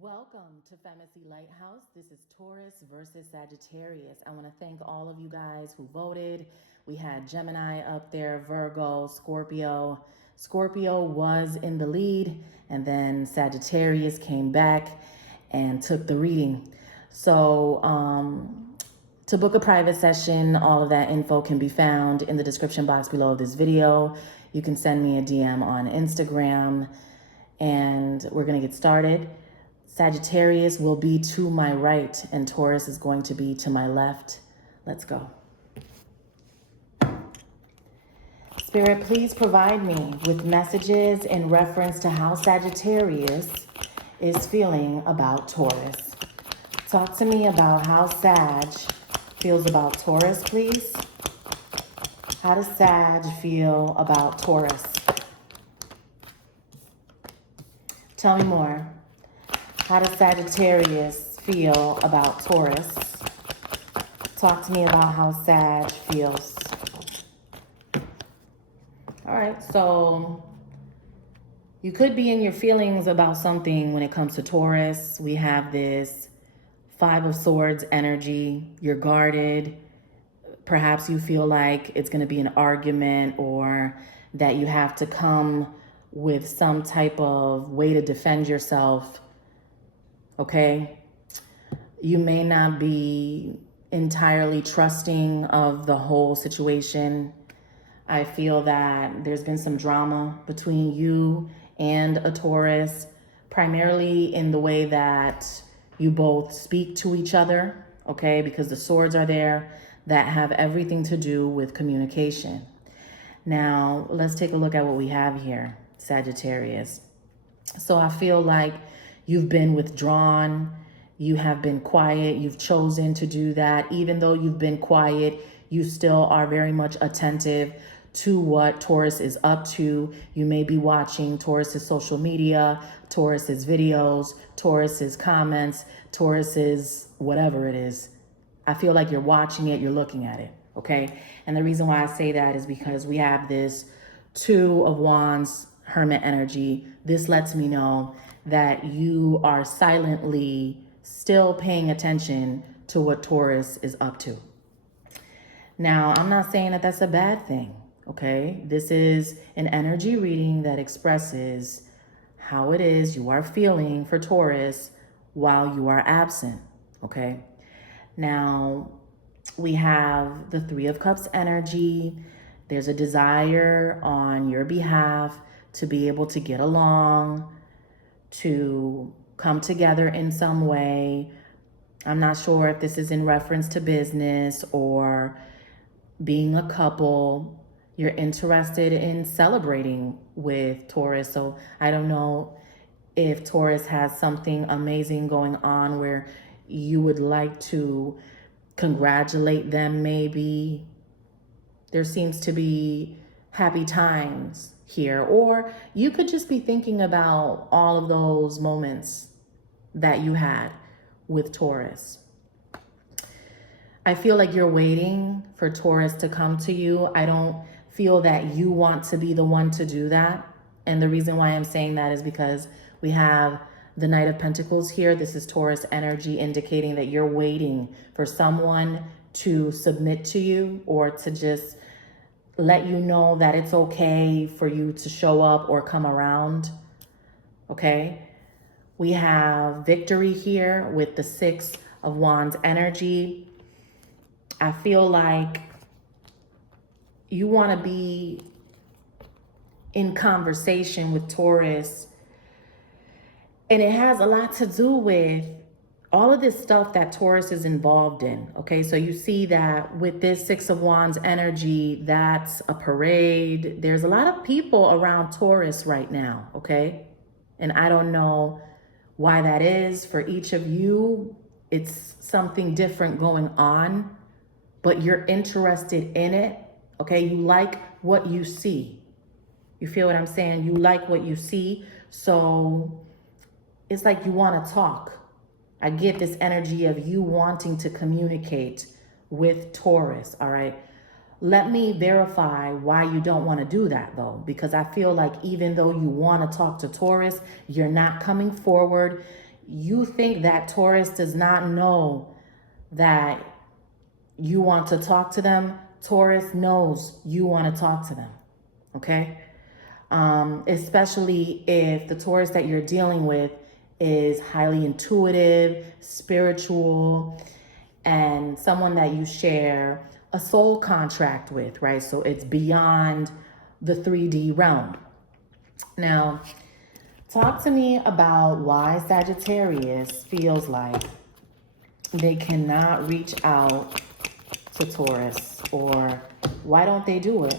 Welcome to FemacyLightHouse. This is Taurus versus Sagittarius. I want to thank all of you guys who voted. We had Gemini up there, Virgo, Scorpio. Scorpio was in the lead, and then Sagittarius came back and took the reading. So to book a private session, all of that info can be found in the description box below this video. You can send me a DM on Instagram, and we're going to get started. Sagittarius will be to my right, and Taurus is going to be to my left. Let's go. Spirit, please provide me with messages in reference to how Sagittarius is feeling about Taurus. Talk to me about how Sag feels about Taurus, please. How does Sag feel about Taurus? Tell me more. How does Sagittarius feel about Taurus? Talk to me about how Sag feels. All right, so you could be in your feelings about something when it comes to Taurus. We have this Five of Swords energy. You're guarded. Perhaps you feel like it's going to be an argument, or that you have to come with some type of way to defend yourself. Okay, you may not be entirely trusting of the whole situation. I feel that there's been some drama between you and a Taurus, primarily in the way that you both speak to each other, okay, because the swords are there that have everything to do with communication. Now, let's take a look at what we have here, Sagittarius. So I feel like you've been withdrawn, you have been quiet, you've chosen to do that. Even though you've been quiet, you still are very much attentive to what Taurus is up to. You may be watching Taurus's social media, Taurus's videos, Taurus's comments, Taurus's whatever it is. I feel like you're watching it, you're looking at it, okay? And the reason why I say that is because we have this Two of Wands Hermit energy. This lets me know that you are silently still paying attention to what Taurus is up to. Now, I'm not saying that that's a bad thing, okay? This is an energy reading that expresses how it is you are feeling for Taurus while you are absent, okay? Now, we have the Three of Cups energy. There's a desire on your behalf to be able to get along, to come together in some way. I'm not sure if this is in reference to business or being a couple. You're interested in celebrating with Taurus. So I don't know if Taurus has something amazing going on where you would like to congratulate them maybe. There seems to be happy times here, or you could just be thinking about all of those moments that you had with Taurus. I feel like you're waiting for Taurus to come to you. I don't feel that you want to be the one to do that. And the reason why I'm saying that is because we have the Knight of Pentacles here. This is Taurus energy, indicating that you're waiting for someone to submit to you, or to just let you know that it's okay for you to show up or come around, okay? We have victory here with the Six of Wands energy. I feel like you want to be in conversation with Taurus, and it has a lot to do with all of this stuff that Taurus is involved in, okay? So you see that with this Six of Wands energy, that's a parade. There's a lot of people around Taurus right now, okay? And I don't know why that is. For each of you, it's something different going on, but you're interested in it, okay? You like what you see. You feel what I'm saying? You like what you see, so it's like you want to talk. I get this energy of you wanting to communicate with Taurus, all right? Let me verify why you don't want to do that, though, because I feel like even though you want to talk to Taurus, you're not coming forward. You think that Taurus does not know that you want to talk to them. Taurus knows you want to talk to them, okay? Especially if the Taurus that you're dealing with is highly intuitive, spiritual, and someone that you share a soul contract with, right? So it's beyond the 3D realm. Now, talk to me about why Sagittarius feels like they cannot reach out to Taurus, or why don't they do it?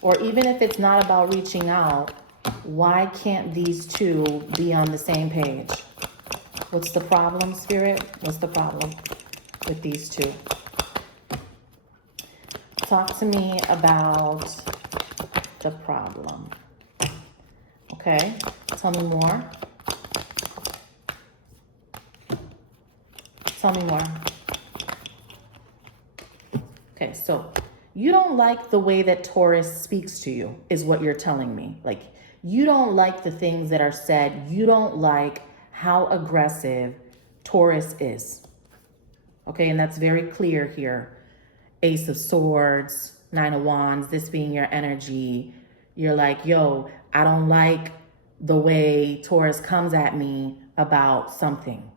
Or even if it's not about reaching out, why can't these two be on the same page? What's the problem, Spirit? What's the problem with these two? Talk to me about the problem. Okay, tell me more. Tell me more. Okay, so you don't like the way that Taurus speaks to you, is what you're telling me. Like, you don't like the things that are said. You don't like how aggressive Taurus is. Okay, and that's very clear here. Ace of Swords, Nine of Wands, this being your energy. You're like, yo, I don't like the way Taurus comes at me about something.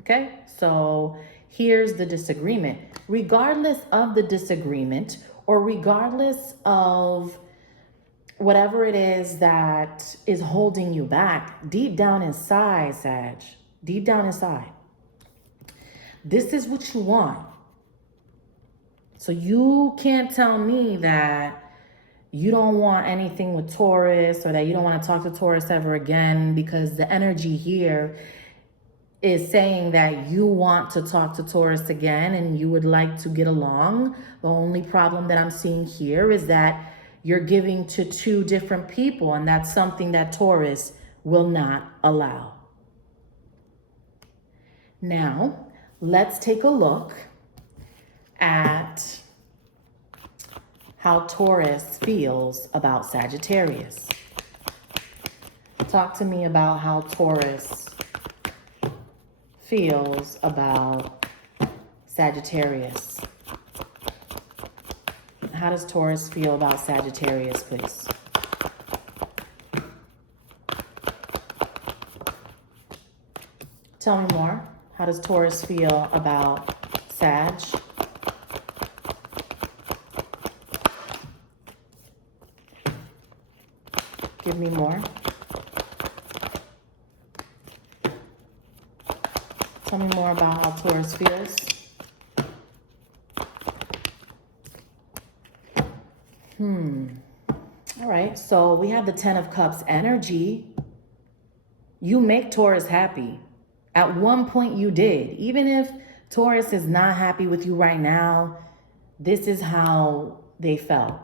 Okay, so here's the disagreement. Regardless of the disagreement, or regardless of whatever it is that is holding you back, deep down inside, Sag, deep down inside, this is what you want. So you can't tell me that you don't want anything with Taurus, or that you don't want to talk to Taurus ever again, because the energy here is saying that you want to talk to Taurus again and you would like to get along. The only problem that I'm seeing here is that you're giving to two different people, and that's something that Taurus will not allow. Now, let's take a look at how Taurus feels about Sagittarius. Talk to me about how Taurus feels about Sagittarius. How does Taurus feel about Sagittarius, please? Tell me more. How does Taurus feel about Sag? Give me more. Tell me more about how Taurus feels. All right, so we have the Ten of Cups energy. You make Taurus happy. At one point you did. Even if Taurus is not happy with you right now, this is how they felt.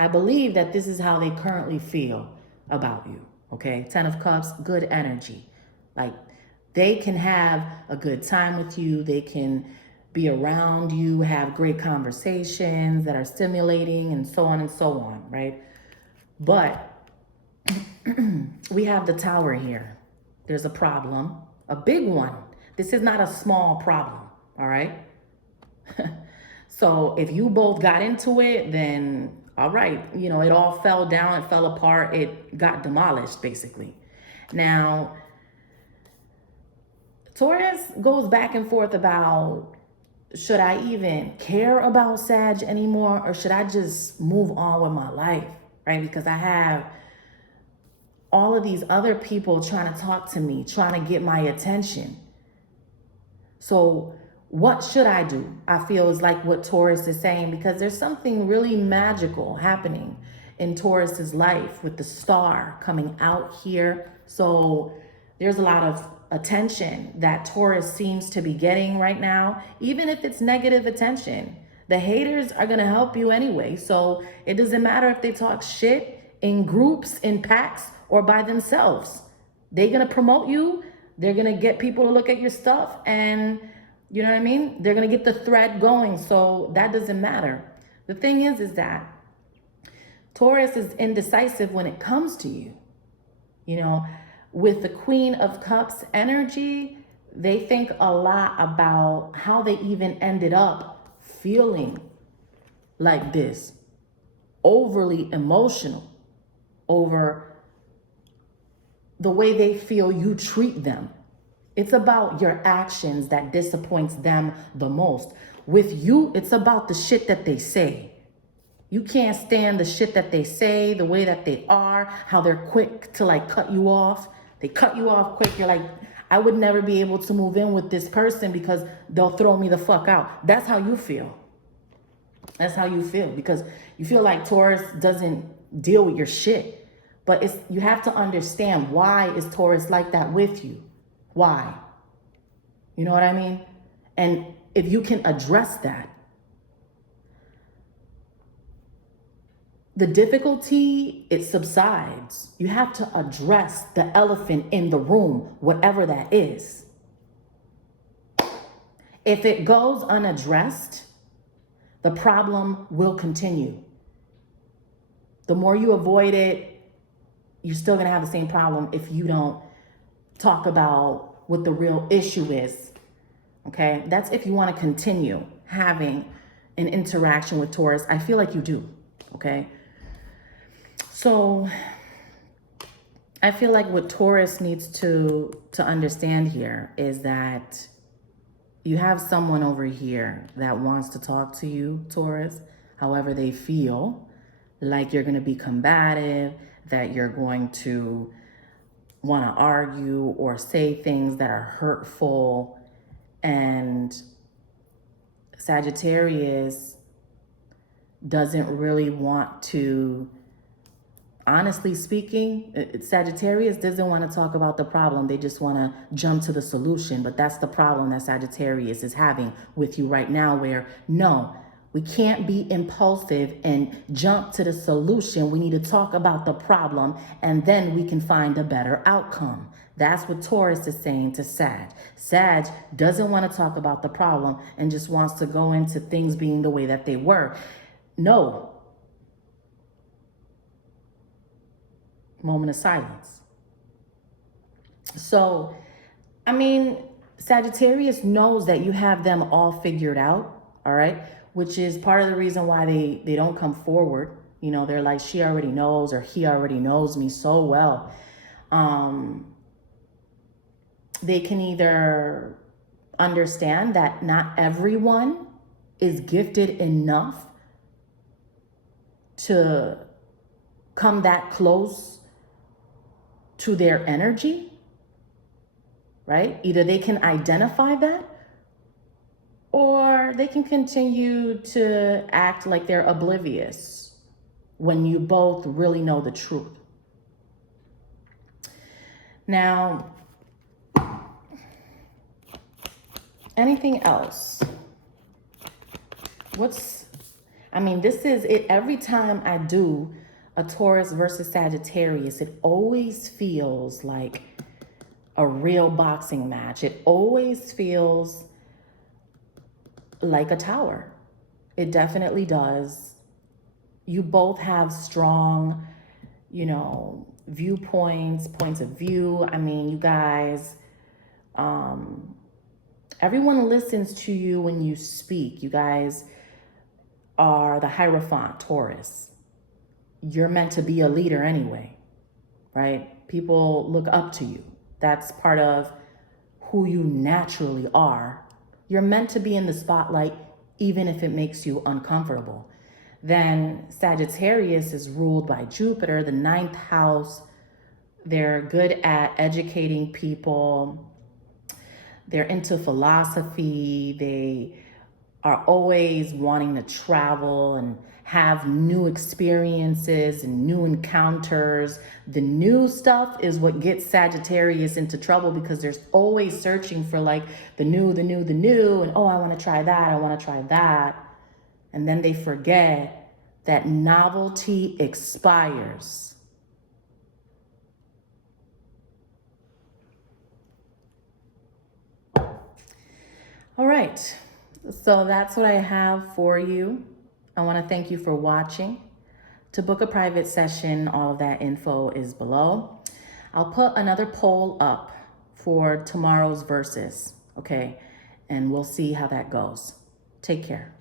I believe that this is how they currently feel about you, okay? Ten of Cups, good energy. Like, they can have a good time with you. They can be around you, have great conversations that are stimulating, and so on and so on, right? But we have the Tower here. There's a problem, a big one. This is not a small problem, all right? So if you both got into it, then all right, you know, it all fell down, it fell apart, it got demolished, basically. Now, Taurus goes back and forth about, should I even care about Sag anymore, or should I just move on with my life, right? Because I have all of these other people trying to talk to me, trying to get my attention. So what should I do? I feel is like what Taurus is saying, because there's something really magical happening in Taurus's life with the star coming out here. So there's a lot of attention that Taurus seems to be getting right now, even if it's negative attention. The haters are going to help you anyway. So it doesn't matter if they talk shit in groups, in packs, or by themselves. They're going to promote you. They're going to get people to look at your stuff, and you know what I mean? They're going to get the thread going. So that doesn't matter. The thing is that Taurus is indecisive when it comes to you. You know, with the Queen of Cups energy, they think a lot about how they even ended up feeling like this, overly emotional over the way they feel you treat them. It's about your actions that disappoints them the most. With you, it's about the shit that they say. You can't stand the shit that they say, the way that they are, how they're quick to like cut you off. They cut you off quick. You're like, I would never be able to move in with this person because they'll throw me the fuck out. That's how you feel. That's how you feel, because you feel like Taurus doesn't deal with your shit. But you have to understand, why is Taurus like that with you? Why? You know what I mean? And if you can address that, the difficulty, it subsides. You have to address the elephant in the room, whatever that is. If it goes unaddressed, the problem will continue. The more you avoid it, you're still gonna have the same problem if you don't talk about what the real issue is, okay? That's if you wanna continue having an interaction with Taurus. I feel like you do, okay? So I feel like what Taurus needs to understand here is that you have someone over here that wants to talk to you, Taurus. However, they feel like you're going to be combative, that you're going to want to argue or say things that are hurtful. And Sagittarius doesn't really want to, honestly speaking, Sagittarius doesn't want to talk about the problem. They just want to jump to the solution. But that's the problem that Sagittarius is having with you right now, where no, we can't be impulsive and jump to the solution. We need to talk about the problem, and then we can find a better outcome. That's what Taurus is saying to Sag. Sag doesn't want to talk about the problem and just wants to go into things being the way that they were. No. Moment of silence. So, I mean, Sagittarius knows that you have them all figured out, all right? Which is part of the reason why they don't come forward. You know, they're like, she already knows, or he already knows me so well. They can either understand that not everyone is gifted enough to come that close to their energy, right? Either they can identify that, or they can continue to act like they're oblivious when you both really know the truth. Now, anything else? This is it. Every time I do a Taurus versus Sagittarius, it always feels like a real boxing match. It always feels like a tower. It definitely does. You both have strong, viewpoints, points of view. I mean, you guys, everyone listens to you when you speak. You guys are the Hierophant, Taurus. You're meant to be a leader anyway, right? People look up to you. That's part of who you naturally are. You're meant to be in the spotlight, even if it makes you uncomfortable. Then Sagittarius is ruled by Jupiter, the 9th house. They're good at educating people. They're into philosophy. They are always wanting to travel and have new experiences and new encounters. The new stuff is what gets Sagittarius into trouble, because they're always searching for like the new, and oh, I want to try that, I want to try that. And then they forget that novelty expires. All right, so that's what I have for you. I want to thank you for watching. To book a private session, all of that info is below. I'll put another poll up for tomorrow's verses, okay? And we'll see how that goes. Take care.